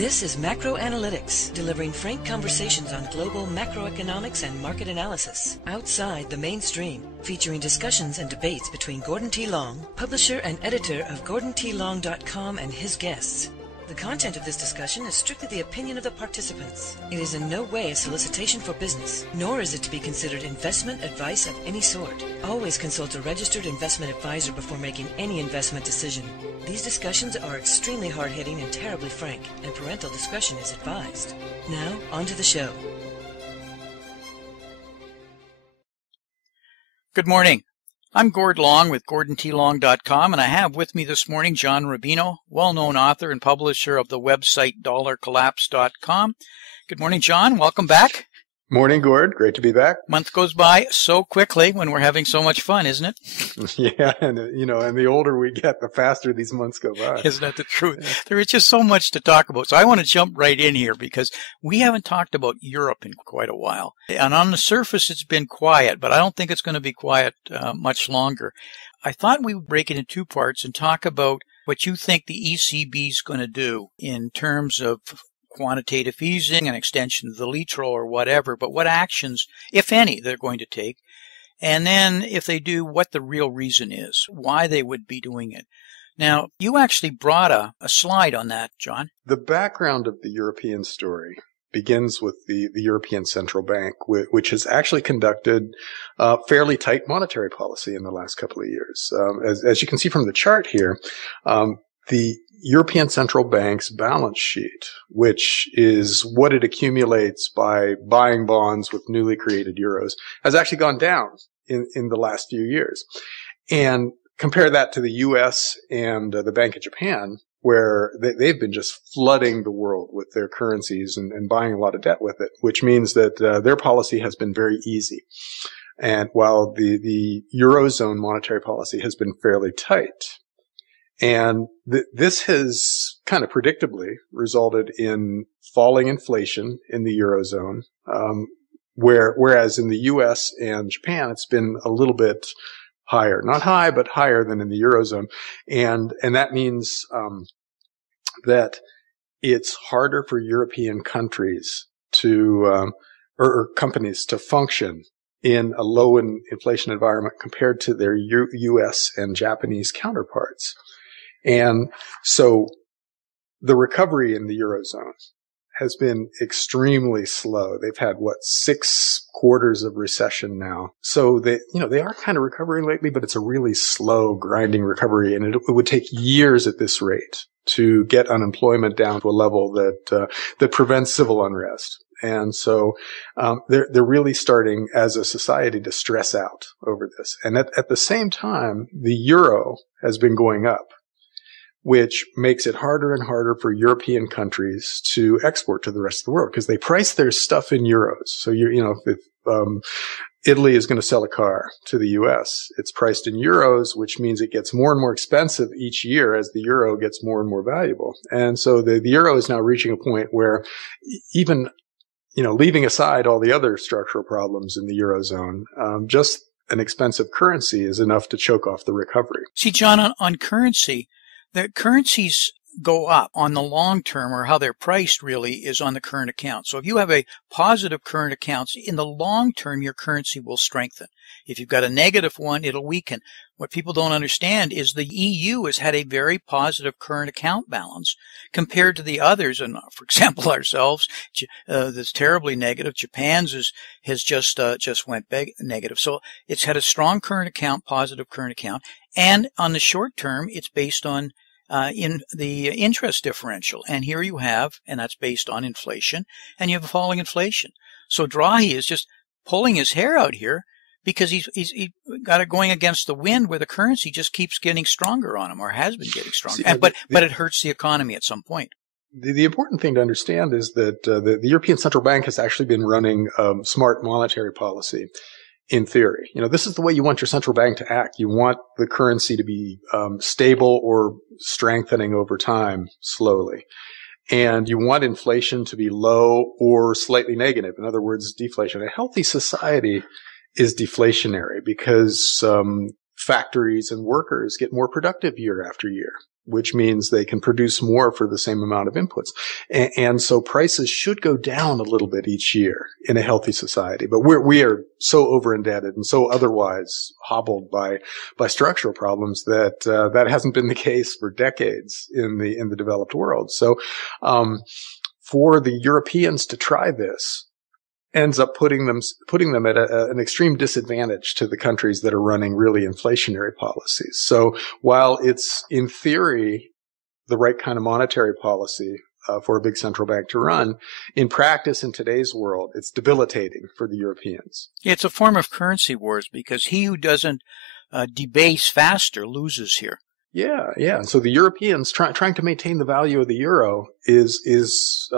This is Macro Analytics, delivering frank conversations on global macroeconomics and market analysis, outside the mainstream, featuring discussions and debates between Gordon T. Long, publisher and editor of GordonTLong.com, and his guests. The content of this discussion is strictly the opinion of the participants. It is in no way a solicitation for business, nor is it to be considered investment advice of any sort. Always consult a registered investment advisor before making any investment decision. These discussions are extremely hard-hitting and terribly frank, and parental discretion is advised. Now, on to the show. Good morning. I'm Gord Long with GordonTLong.com, and I have with me this morning John Rubino, well-known author and publisher of the website DollarCollapse.com. Good morning, John. Welcome back. Morning, Gord. Great to be back. Month goes by so quickly when we're having so much fun, isn't it? Yeah, and the older we get, the faster these months go by. Isn't that the truth? There is just so much to talk about. So I want to jump right in here because we haven't talked about Europe in quite a while. And on the surface, it's been quiet, but I don't think it's going to be quiet much longer. I thought we would break it in two parts and talk about what you think the ECB is going to do in terms of quantitative easing, an extension of the litro or whatever, but what actions, if any, they're going to take. And then if they do, what the real reason is, why they would be doing it. Now, you actually brought a slide on that, John. The background of the European story begins with the European Central Bank, which has actually conducted fairly tight monetary policy in the last couple of years. As you can see from the chart here, the European Central Bank's balance sheet, which is what it accumulates by buying bonds with newly created euros, has actually gone down in the last few years. And compare that to the U.S. and the Bank of Japan, where they've been just flooding the world with their currencies and buying a lot of debt with it, which means that their policy has been very easy. And while the Eurozone monetary policy has been fairly tight. And this has kind of predictably resulted in falling inflation in the Eurozone, whereas in the U.S. and Japan, it's been a little bit higher. Not high, but higher than in the Eurozone. And that means that it's harder for European countries to or companies to function in a low inflation environment compared to their U.S. and Japanese counterparts. And so the recovery in the Eurozone has been extremely slow. They've had, 6 quarters of recession now. So they are kind of recovering lately, but it's a really slow, grinding recovery. And it would take years at this rate to get unemployment down to a level that prevents civil unrest. And so they're really starting as a society to stress out over this. And at the same time, the euro has been going up, which makes it harder and harder for European countries to export to the rest of the world because they price their stuff in euros. So if Italy is going to sell a car to the U.S., it's priced in euros, which means it gets more and more expensive each year as the euro gets more and more valuable. And so the euro is now reaching a point where even leaving aside all the other structural problems in the eurozone, just an expensive currency is enough to choke off the recovery. See, John, on currency, the currencies go up on the long term, or how they're priced really is on the current account. So if you have a positive current account, in the long term, your currency will strengthen. If you've got a negative one, it'll weaken. What people don't understand is the EU has had a very positive current account balance compared to the others. And for example, ourselves, that's terribly negative. Japan's has just went negative. So it's had a strong current account, positive current account. And on the short term, it's based on in the interest differential. And here you have, and that's based on inflation, and you have a falling inflation. So Draghi is just pulling his hair out here because he's got it going against the wind where the currency just keeps getting stronger on him, or has been getting stronger. But it hurts the economy at some point. The important thing to understand is that the European Central Bank has actually been running smart monetary policy. In theory, this is the way you want your central bank to act. You want the currency to be stable or strengthening over time slowly. And you want inflation to be low or slightly negative. In other words, deflation. A healthy society is deflationary because factories and workers get more productive year after year. which means they can produce more for the same amount of inputs. And so prices should go down a little bit each year in a healthy society. But we are so over indebted and so otherwise hobbled by structural problems that that hasn't been the case for decades in the developed world. So for the Europeans to try this ends up putting them at an extreme disadvantage to the countries that are running really inflationary policies. So while it's in theory the right kind of monetary policy for a big central bank to run, in practice in today's world, it's debilitating for the Europeans. It's a form of currency wars because he who doesn't debase faster loses here. Yeah. And so the Europeans trying to maintain the value of the euro is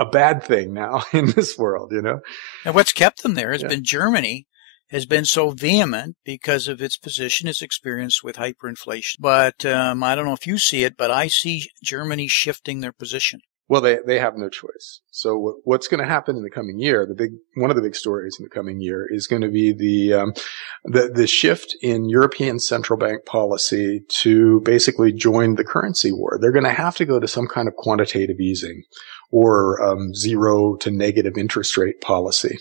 a bad thing now in this world, you know. And what's kept them there has been Germany has been so vehement because of its position, its experience with hyperinflation. But I don't know if you see it, but I see Germany shifting their position. Well, they have no choice. So what's going to happen in the coming year? One of the big stories in the coming year is going to be the shift in European central bank policy to basically join the currency war. They're going to have to go to some kind of quantitative easing or zero to negative interest rate policy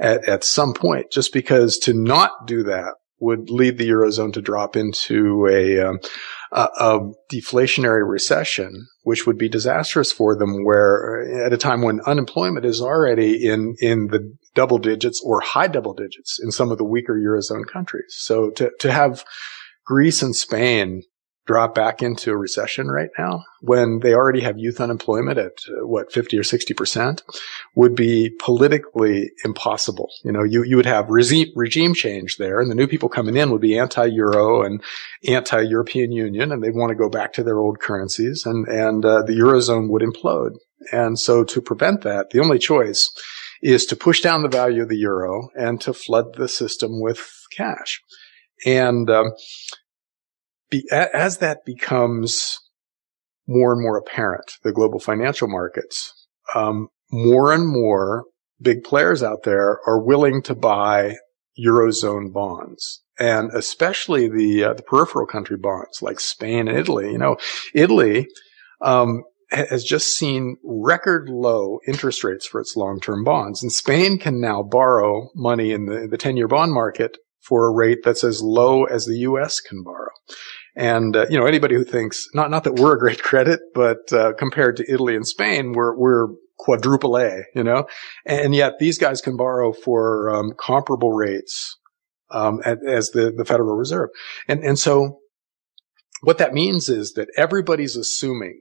at some point, just because to not do that would lead the Eurozone to drop into a deflationary recession, which would be disastrous for them, where at a time when unemployment is already in the double digits or high double digits in some of the weaker Eurozone countries. So to have Greece and Spain drop back into a recession right now when they already have youth unemployment at 50 or 60% would be politically impossible. You know, you would have regime change there, and the new people coming in would be anti-Euro and anti-European Union, and they'd want to go back to their old currencies, and the Eurozone would implode. And so to prevent that, the only choice is to push down the value of the euro and to flood the system with cash. And as that becomes more and more apparent, the global financial markets, more and more big players out there are willing to buy Eurozone bonds, and especially the peripheral country bonds like Spain and Italy. You know, Italy has just seen record low interest rates for its long-term bonds, and Spain can now borrow money in the 10-year bond market for a rate that's as low as the U.S. can borrow. And, anybody who thinks, not that we're a great credit, but compared to Italy and Spain, we're quadruple A, and yet these guys can borrow for comparable rates as the Federal Reserve. And so what that means is that everybody's assuming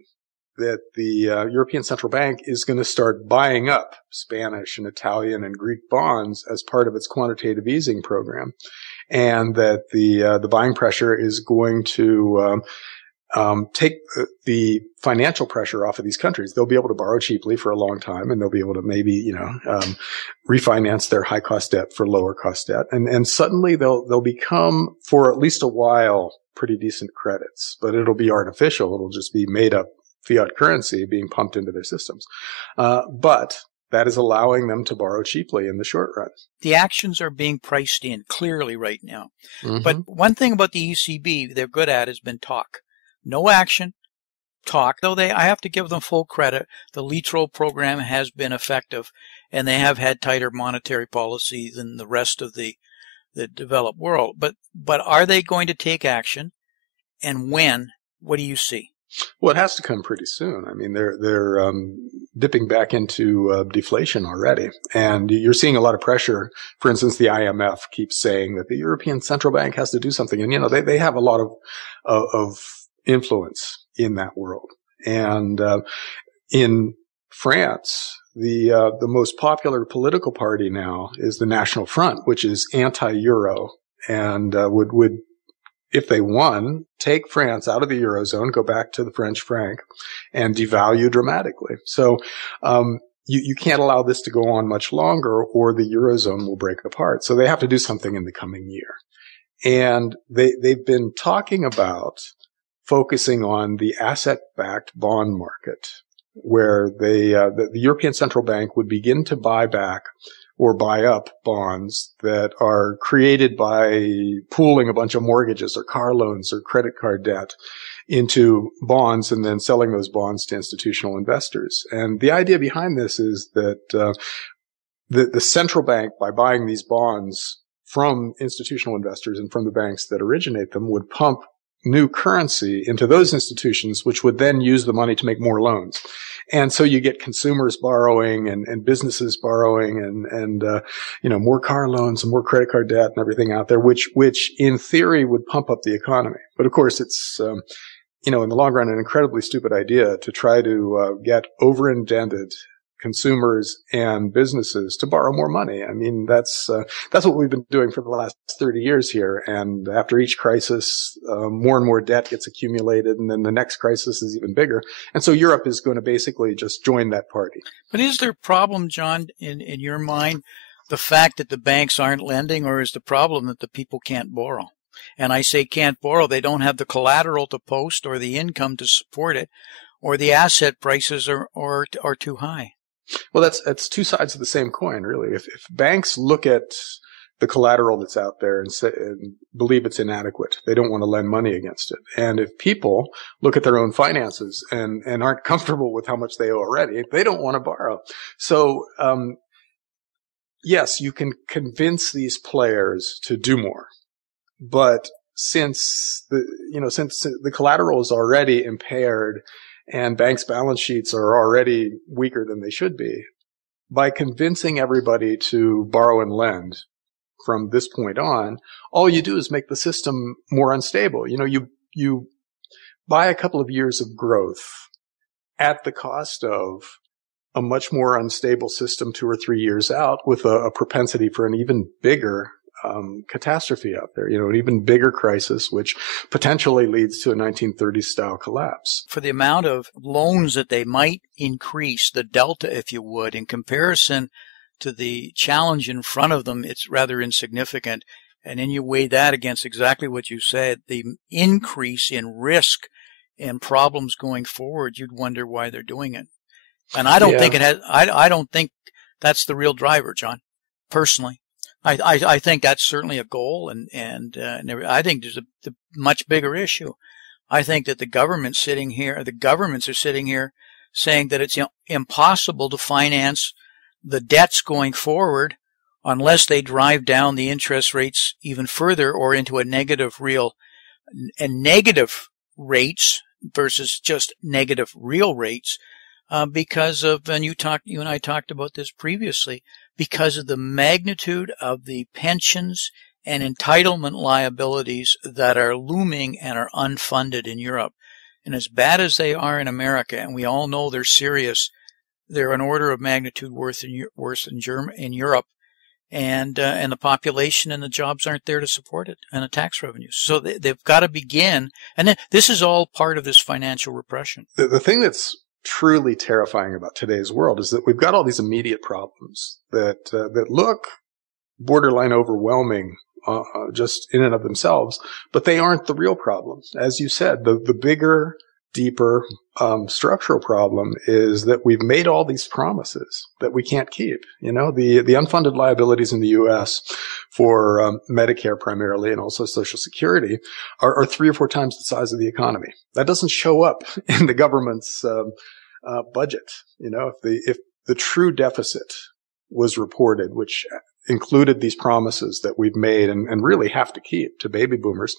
that the European Central Bank is going to start buying up Spanish and Italian and Greek bonds as part of its quantitative easing program, and that the buying pressure is going to take the financial pressure off of these countries. They'll be able to borrow cheaply for a long time, and they'll be able to maybe refinance their high cost debt for lower cost debt, and suddenly they'll become, for at least a while, pretty decent credits. But it'll be artificial. It'll just be made up fiat currency being pumped into their systems. But that is allowing them to borrow cheaply in the short run. The actions are being priced in clearly right now. Mm-hmm. But one thing about the ECB they're good at has been talk. No action, talk. Though I have to give them full credit. The Litro program has been effective, and they have had tighter monetary policy than the rest of the developed world. But are they going to take action? And when? What do you see? Well, it has to come pretty soon. I mean, they're dipping back into deflation already, and you're seeing a lot of pressure. For instance, the IMF keeps saying that the European Central Bank has to do something, and they have a lot of influence in that world. And in France, the most popular political party now is the National Front, which is anti-Euro, and would if they won, take France out of the Eurozone, go back to the French franc, and devalue dramatically. So you can't allow this to go on much longer, or the Eurozone will break apart. So they have to do something in the coming year. And they've been talking about focusing on the asset-backed bond market, where the European Central Bank would begin to buy back or buy up bonds that are created by pooling a bunch of mortgages or car loans or credit card debt into bonds and then selling those bonds to institutional investors. And the idea behind this is that the central bank, by buying these bonds from institutional investors and from the banks that originate them, would pump new currency into those institutions, which would then use the money to make more loans. And so you get consumers borrowing and businesses borrowing and more car loans and more credit card debt and everything out there, which in theory would pump up the economy. But of course, it's, in the long run, an incredibly stupid idea to try to get over-indented consumers and businesses to borrow more money. I mean, that's what we've been doing for the last 30 years here. And after each crisis, more and more debt gets accumulated, and then the next crisis is even bigger. And so Europe is going to basically just join that party. But is there a problem, John, in your mind, the fact that the banks aren't lending, or is the problem that the people can't borrow? And I say can't borrow, they don't have the collateral to post or the income to support it, or the asset prices are too high. Well, that's two sides of the same coin, really. If banks look at the collateral that's out there and believe it's inadequate, they don't want to lend money against it. And if people look at their own finances and aren't comfortable with how much they owe already, they don't want to borrow. So, yes, you can convince these players to do more, but since the collateral is already impaired and banks' balance sheets are already weaker than they should be, by convincing everybody to borrow and lend from this point on, all you do is make the system more unstable. You buy a couple of years of growth at the cost of a much more unstable system 2 or 3 years out, with a propensity for an even bigger catastrophe out there, an even bigger crisis, which potentially leads to a 1930s style collapse. For the amount of loans that they might increase, the delta, if you would, in comparison to the challenge in front of them, it's rather insignificant. And then you weigh that against exactly what you said, the increase in risk and problems going forward, you'd wonder why they're doing it. And I don't think it has, I don't think that's the real driver, John, personally. I think that's certainly a goal, and I think there's a much bigger issue. I think that the governments are sitting here saying that it's impossible to finance the debts going forward unless they drive down the interest rates even further or into a negative rates versus just negative real rates, because of, and you and I talked about this previously, because of the magnitude of the pensions and entitlement liabilities that are looming and are unfunded in Europe. And as bad as they are in America, and we all know they're serious, they're an order of magnitude worse in Europe, and the population and the jobs aren't there to support it, and the tax revenues. So they've got to begin, and then this is all part of this financial repression. The thing that's truly terrifying about today's world is that we've got all these immediate problems that look borderline overwhelming just in and of themselves, but they aren't the real problems. As you said, the bigger, deeper structural problem is that we've made all these promises that we can't keep. The unfunded liabilities in the U.S. for Medicare primarily, and also Social Security, are 3 or 4 times the size of the economy. That doesn't show up in the government's budget. If the true deficit was reported, which included these promises that we've made and really have to keep to baby boomers,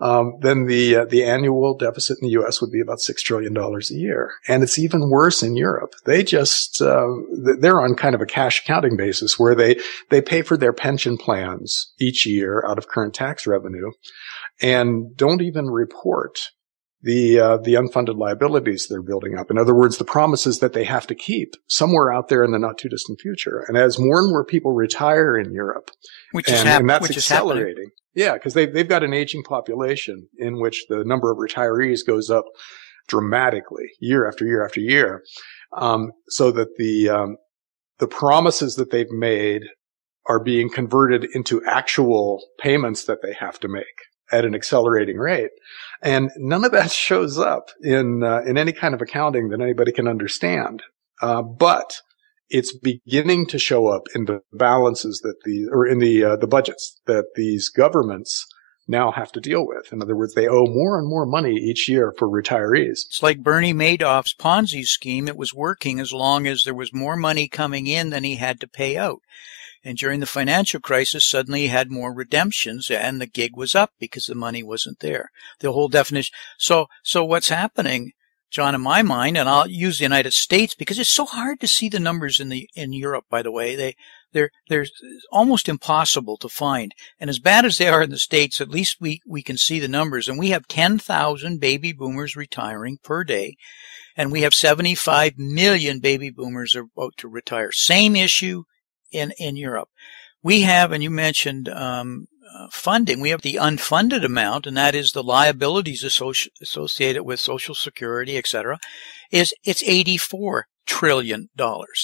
then the annual deficit in the U.S. would be about $6 trillion a year. And it's even worse in Europe. They just, they're on kind of a cash accounting basis where they pay for their pension plans each year out of current tax revenue and don't even report the unfunded liabilities they're building up. In other words, the promises that they have to keep somewhere out there in the not too distant future. And as more and more people retire in Europe, and that's accelerating. Yeah, because they've got an aging population in which the number of retirees goes up dramatically year after year after year, so that the promises that they've made are being converted into actual payments that they have to make at an accelerating rate. And none of that shows up in any kind of accounting that anybody can understand. But it's beginning to show up in the balances that in the budgets that these governments now have to deal with. In other words, they owe more and more money each year for retirees. It's like Bernie Madoff's Ponzi scheme. It was working as long as there was more money coming in than he had to pay out. And during the financial crisis, suddenly he had more redemptions and the gig was up because the money wasn't there. The whole definition. So what's happening, John, in my mind, and I'll use the United States because it's so hard to see the numbers in Europe, by the way. They're almost impossible to find. And as bad as they are in the States, at least we can see the numbers. And we have 10,000 baby boomers retiring per day. And we have 75 million baby boomers are about to retire. Same issue in Europe. We have, and you mentioned funding, we have the unfunded amount, and that is the liabilities associated with Social Security, etc. It's $84 trillion.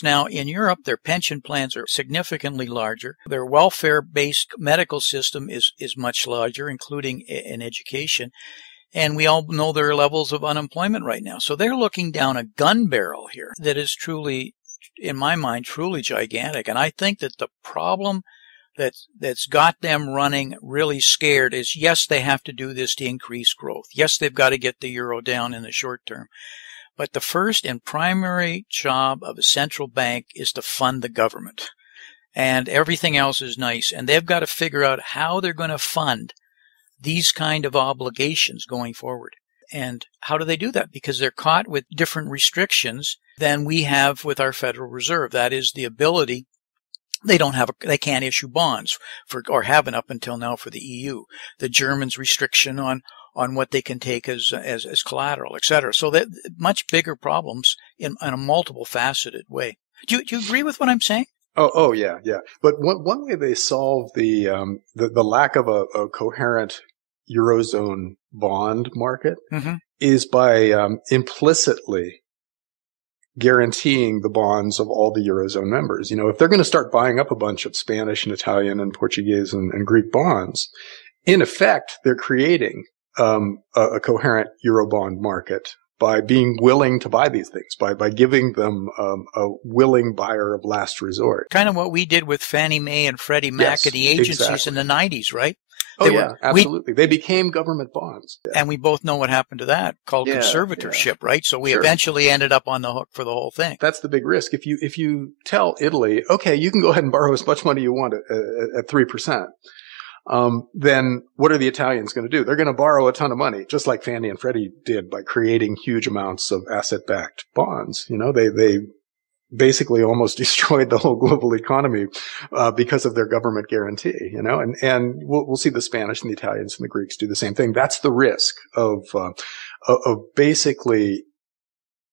Now, in Europe, their pension plans are significantly larger. Their welfare-based medical system is much larger, including in education. And we all know there are levels of unemployment right now. So they're looking down a gun barrel here that is truly, in my mind, truly gigantic. And I think that the problem that's got them running really scared is, yes, they have to do this to increase growth. Yes, they've got to get the euro down in the short term. But the first and primary job of a central bank is to fund the government. And everything else is nice. And they've got to figure out how they're going to fund these kind of obligations going forward. And how do they do that? Because they're caught with different restrictions than we have with our Federal Reserve. That is the ability. They can't issue bonds or haven't up until now for the EU. The Germans' restriction on what they can take as collateral, et cetera. So that much bigger problems in a multiple faceted way. Do you agree with what I'm saying? Oh yeah. But one way they solve the lack of a coherent Eurozone bond market is by implicitly guaranteeing the bonds of all the Eurozone members. You know, if they're going to start buying up a bunch of Spanish and Italian and Portuguese and Greek bonds, in effect, they're creating a coherent Eurobond market by being willing to buy these things, by giving them a willing buyer of last resort. Kind of what we did with Fannie Mae and Freddie Mac and the agencies in the 90s, right? Absolutely. They became government bonds. Yeah. And we both know what happened to that, called conservatorship, right? So we eventually ended up on the hook for the whole thing. That's the big risk. If you tell Italy, okay, you can go ahead and borrow as much money you want at 3%, then what are the Italians going to do? They're going to borrow a ton of money, just like Fannie and Freddie did by creating huge amounts of asset-backed bonds. You know, they basically almost destroyed the whole global economy because of their government guarantee, you know, and we'll see the Spanish and the Italians and the Greeks do the same thing. That's the risk of basically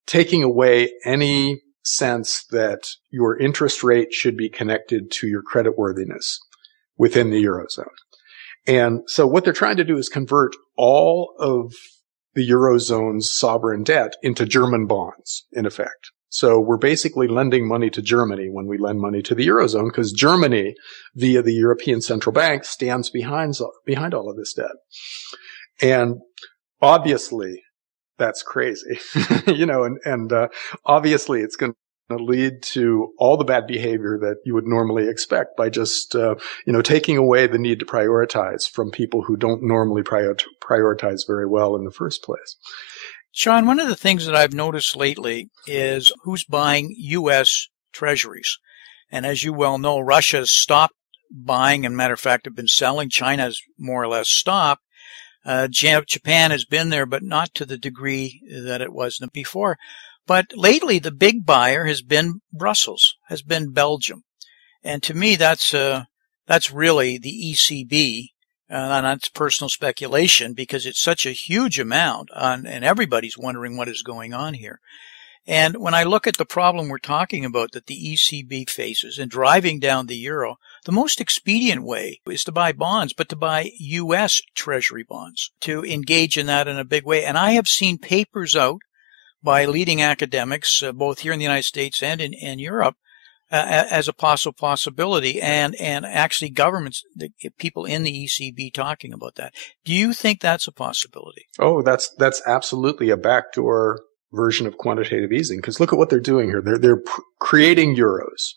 taking away any sense that your interest rate should be connected to your creditworthiness within the Eurozone. And so what they're trying to do is convert all of the Eurozone's sovereign debt into German bonds, in effect. So we're basically lending money to Germany when we lend money to the Eurozone, because Germany, via the European Central Bank, stands behind all of this debt. And obviously, that's crazy, you know, and obviously it's going to lead to all the bad behavior that you would normally expect by just, taking away the need to prioritize from people who don't normally prioritize very well in the first place. Sean, one of the things that I've noticed lately is who's buying U.S. treasuries. And as you well know, Russia's stopped buying, and matter of fact, have been selling. China's more or less stopped. Japan has been there, but not to the degree that it was before. But lately, the big buyer has been Brussels, has been Belgium. And to me, that's really the ECB. And that's personal speculation because it's such a huge amount, and everybody's wondering what is going on here. And when I look at the problem we're talking about that the ECB faces in driving down the euro, the most expedient way is to buy bonds, but to buy U.S. Treasury bonds, to engage in that in a big way. And I have seen papers out by leading academics, both here in the United States and in Europe, as a possible possibility, and actually governments, the people in the ECB talking about that. Do you think that's a possibility? Oh, that's absolutely a backdoor version of quantitative easing. Because look at what they're doing here. They're creating euros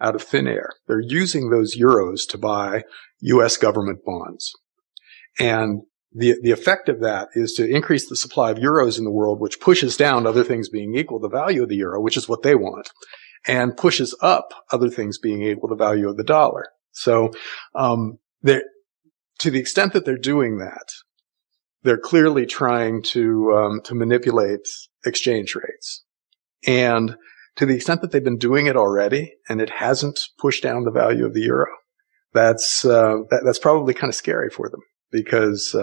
out of thin air. They're using those euros to buy U.S. government bonds. And the effect of that is to increase the supply of euros in the world, which pushes down, other things being equal, the value of the euro, which is what they want, and pushes up, other things being equal, the value of the dollar. So to the extent that they're doing that, they're clearly trying to manipulate exchange rates. And to the extent that they've been doing it already and it hasn't pushed down the value of the euro, that's probably kind of scary for them, because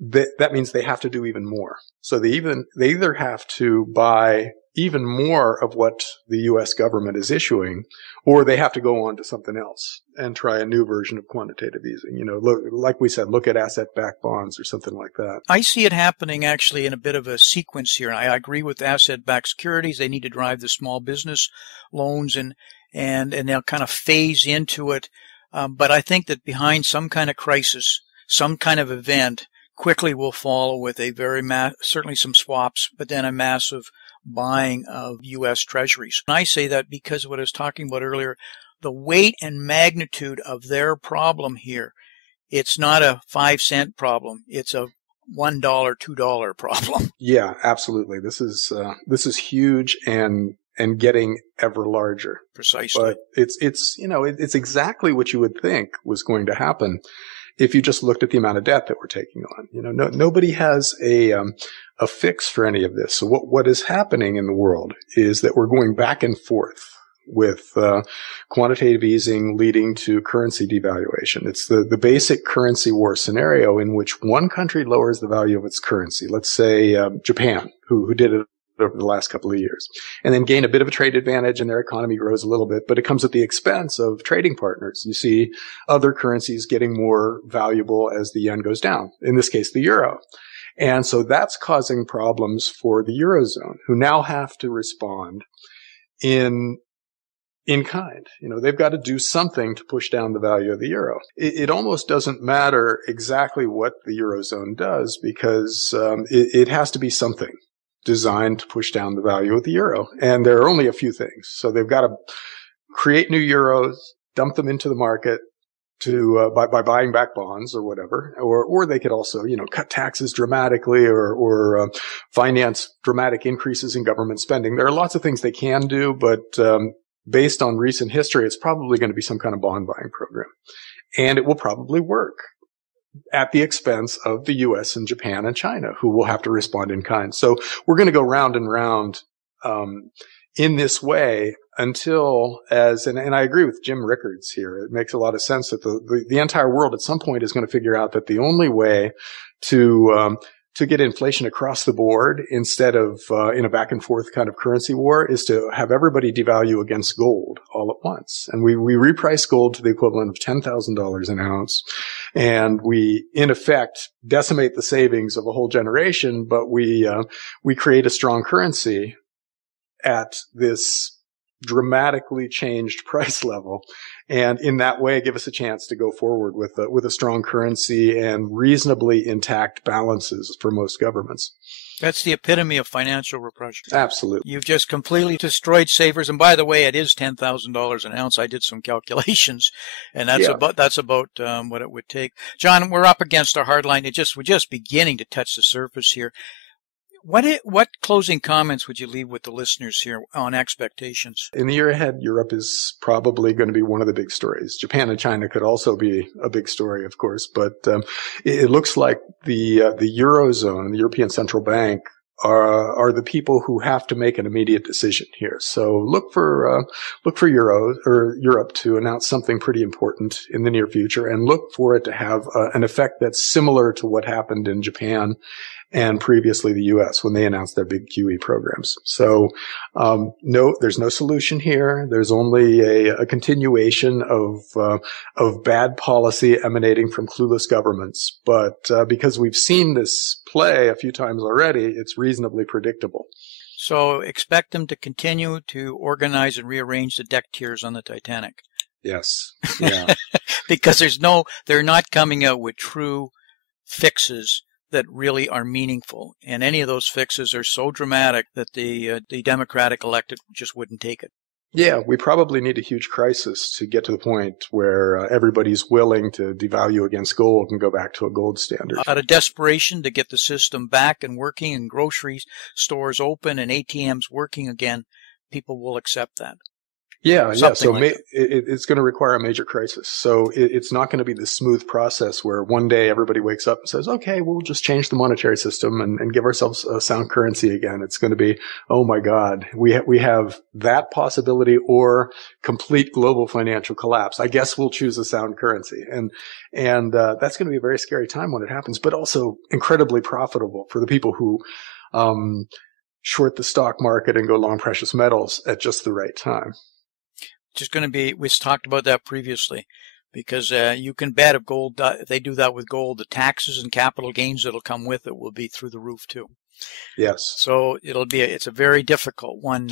that means they have to do even more. So they either have to buy even more of what the U.S. government is issuing, or they have to go on to something else and try a new version of quantitative easing. Like we said, look at asset-backed bonds or something like that. I see it happening actually in a bit of a sequence here. I agree with asset-backed securities. They need to drive the small business loans and they'll kind of phase into it. But I think that behind some kind of crisis, some kind of event, quickly will follow with a very certainly some swaps, but then a massive buying of U.S. treasuries. And I say that because of what I was talking about earlier, the weight and magnitude of their problem here. It's not a 5-cent problem. It's a $1, $2 problem. Yeah, absolutely. This is huge and getting ever larger. Precisely. But it's exactly what you would think was going to happen if you just looked at the amount of debt that we're taking on. Nobody has a fix for any of this. So what is happening in the world is that we're going back and forth with quantitative easing leading to currency devaluation. It's the basic currency war scenario in which one country lowers the value of its currency. Let's say Japan, who did it over the last couple of years, and then gain a bit of a trade advantage and their economy grows a little bit, but it comes at the expense of trading partners. You see other currencies getting more valuable as the yen goes down, in this case, the euro. And so that's causing problems for the Eurozone, who now have to respond in kind. They've got to do something to push down the value of the euro. It almost doesn't matter exactly what the Eurozone does, because it has to be something designed to push down the value of the euro. And there are only a few things. So they've got to create new euros, dump them into the market by buying back bonds or whatever, or they could also, cut taxes dramatically or finance dramatic increases in government spending. There are lots of things they can do, but based on recent history, it's probably going to be some kind of bond buying program. And it will probably work at the expense of the U.S. and Japan and China, who will have to respond in kind. So we're going to go round and round in this way until and I agree with Jim Rickards here. It makes a lot of sense that the entire world at some point is going to figure out that the only way to get inflation across the board instead of in a back and forth kind of currency war is to have everybody devalue against gold all at once. And we reprice gold to the equivalent of $10,000 an ounce. And we, in effect, decimate the savings of a whole generation, but we create a strong currency at this dramatically changed price level. And in that way, give us a chance to go forward with a strong currency and reasonably intact balances for most governments. That's the epitome of financial repression. Absolutely. You've just completely destroyed savers. And by the way, it is $10,000 an ounce. I did some calculations, and that's about what it would take. John, we're up against our hard line. We're just beginning to touch the surface here. What closing comments would you leave with the listeners here on expectations? In the year ahead, Europe is probably going to be one of the big stories. Japan and China could also be a big story, of course, but it looks like the Eurozone and the European Central Bank are the people who have to make an immediate decision here. So look for Europe to announce something pretty important in the near future, and look for it to have an effect that's similar to what happened in Japan and previously the U.S. when they announced their big QE programs. So, no, there's no solution here. There's only a continuation of bad policy emanating from clueless governments. But because we've seen this play a few times already, it's reasonably predictable. So expect them to continue to organize and rearrange the deck tiers on the Titanic. Yes. Yeah. Because they're not coming out with true fixes that really are meaningful. And any of those fixes are so dramatic that the Democratic elected just wouldn't take it. Yeah, we probably need a huge crisis to get to the point where everybody's willing to devalue against gold and go back to a gold standard. Out of desperation to get the system back and working and grocery stores open and ATMs working again, people will accept that. Yeah. So like it's going to require a major crisis. So it's not going to be this smooth process where one day everybody wakes up and says, okay, we'll just change the monetary system and give ourselves a sound currency again. It's going to be, oh my God, we have that possibility or complete global financial collapse. I guess we'll choose a sound currency. And that's going to be a very scary time when it happens, but also incredibly profitable for the people who, short the stock market and go long precious metals at just the right time. Just going to be, we talked about that previously, because you can bet if gold, if they do that with gold, the taxes and capital gains that'll come with it will be through the roof too. Yes. So it's a very difficult one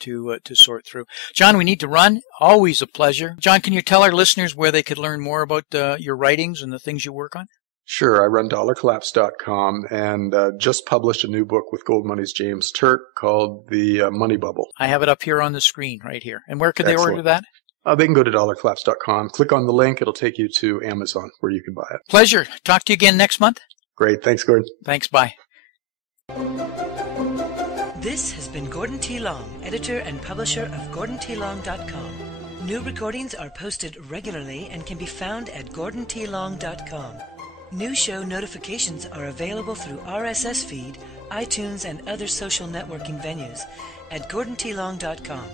to sort through. John, we need to run. Always a pleasure. John, can you tell our listeners where they could learn more about your writings and the things you work on? Sure. I run dollarcollapse.com and just published a new book with Gold Money's James Turk called The Money Bubble. I have it up here on the screen right here. And where could they order that? They can go to dollarcollapse.com. Click on the link. It'll take you to Amazon where you can buy it. Pleasure. Talk to you again next month. Great. Thanks, Gordon. Thanks. Bye. This has been Gordon T. Long, editor and publisher of GordonTLong.com. New recordings are posted regularly and can be found at GordonTLong.com. New show notifications are available through RSS feed, iTunes, and other social networking venues at GordonTLong.com.